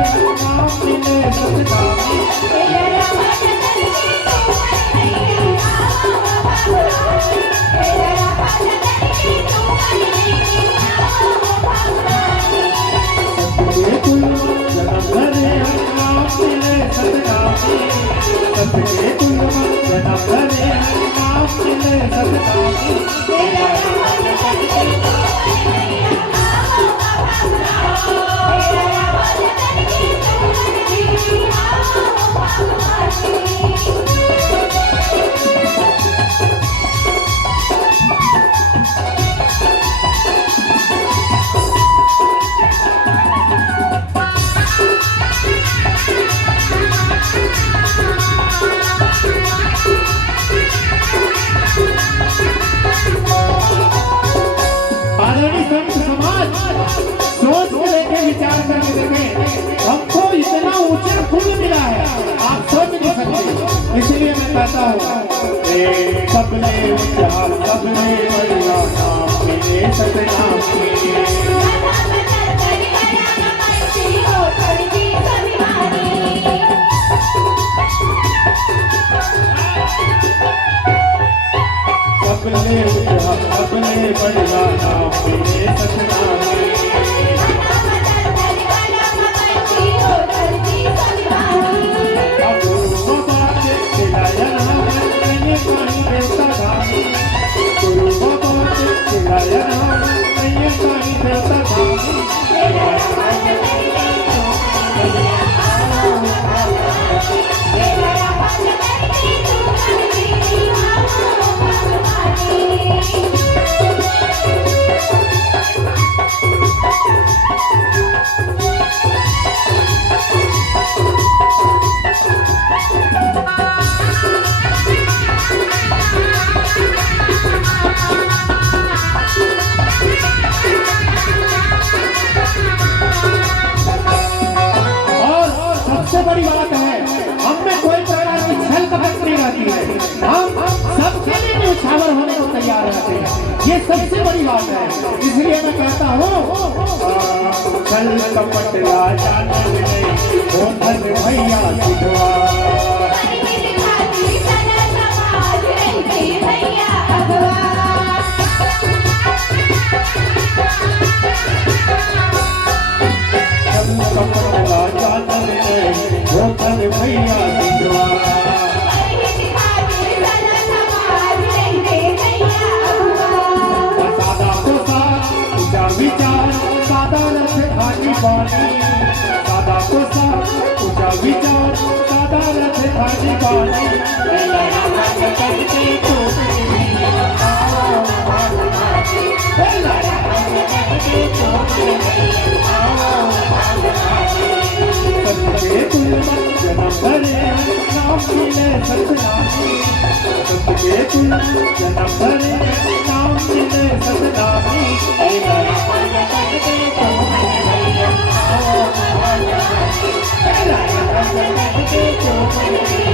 नाम मिले सतनामी सोच के देखे, विचार करके देखे, हमको इतना ऊंचा फूल मिला है आप सोच नहीं सकते। इसलिए मैं कहता हूँ सबने ऊंचा सबने बढ़िया नाम मिले सतनाम सबने ऊंचा सबने बढ़िया नाम मिले सतनाम बड़ी बात है, हमें कोई प्रकार की छल कपट नहीं रहती है, हम सबके लिए न्यौछावर होने को तैयार रहते हैं, ये सबसे बड़ी बात है। इसलिए मैं कहता हूँ छल कपट राजा भैया भैया दादा को साथ ऊंचा विचार दादा रथ खानी बानी दादा को साथ ऊंचा विचार दादा रथ खानी बानी नाम मिले सतनामी सबके तुम जन्म भरे नाम मिले सतनामी सबके